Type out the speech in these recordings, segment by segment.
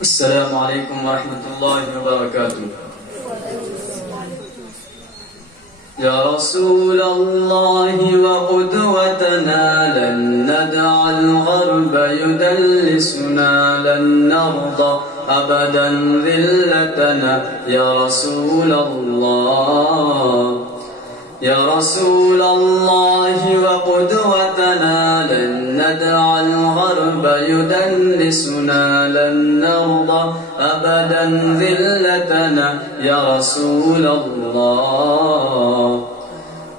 السلام عليكم ورحمة الله وبركاته. يا رسول الله وقدوتنا لن ندع الغرب يدلسنا، لن نرضى أبدا ذلتنا يا رسول الله. يا رسول الله وقدوتنا لن ندع الغرب يدلسنا، لن نرضى أبدا ذلتنا يا رسول الله.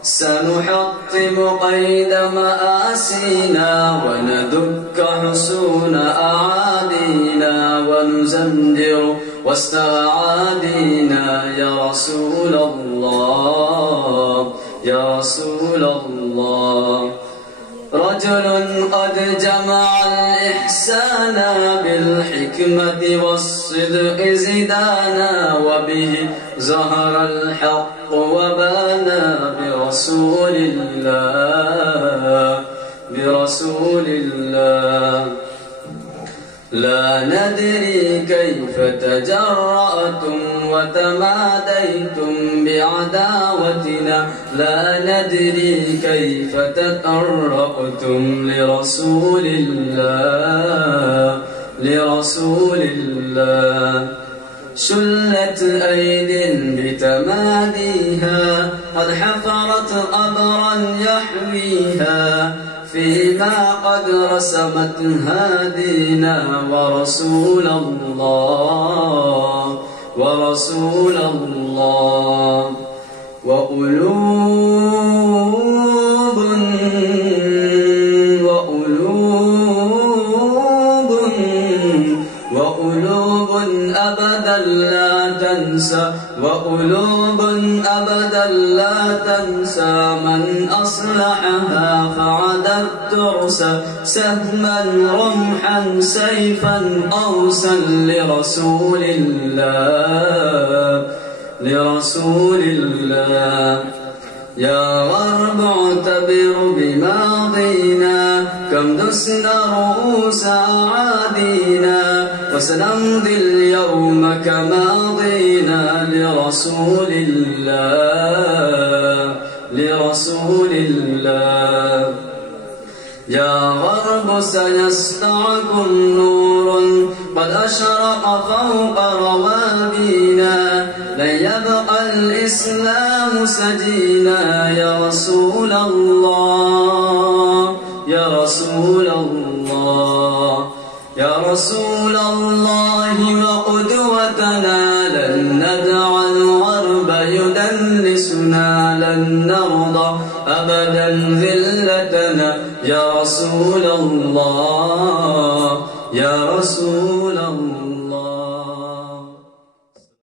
سنحطم قيد مآسينا وندك حصون أعادينا، ونزمجر وسط أعادينا يا رسول الله. يا رسول الله. رجل قد جمع الإحسان بالحكمة والصدق زدانا، وبه ظهر الحق وبانا برسول الله. برسول الله. لا ندري كيف تجرأتم وتماديتم بعداوتنا، لا ندري كيف تطرقتم لرسول الله. لرسول الله. شلت أيد بتماديها، قد حفرت قبرا يحويها، فيما قد رسمت هادينا ورسول الله. ورسول الله. وقلوب أبدا لا تنسى، وقلوب أبدا لا تنسى من أصلحها فعدت ترسى، سهما رمحا سيفا قوسا لرسول الله. لرسول الله. يا غرب اعتبر بماضينا، كم دسنا رؤوس أعادينا، وسنمضي اليوم كماضينا لرسول الله. لرسول الله. يا غرب سيسطعكم نور قد أشرق فوق روابينا، لن يبقى الإسلام سجينا يا رسول الله. يا رسول الله. يا رسول الله وقدوتنا لن ندع الغرب يدلسنا، لن نرضى أبدا ذلتنا يا رسول الله. يا رسول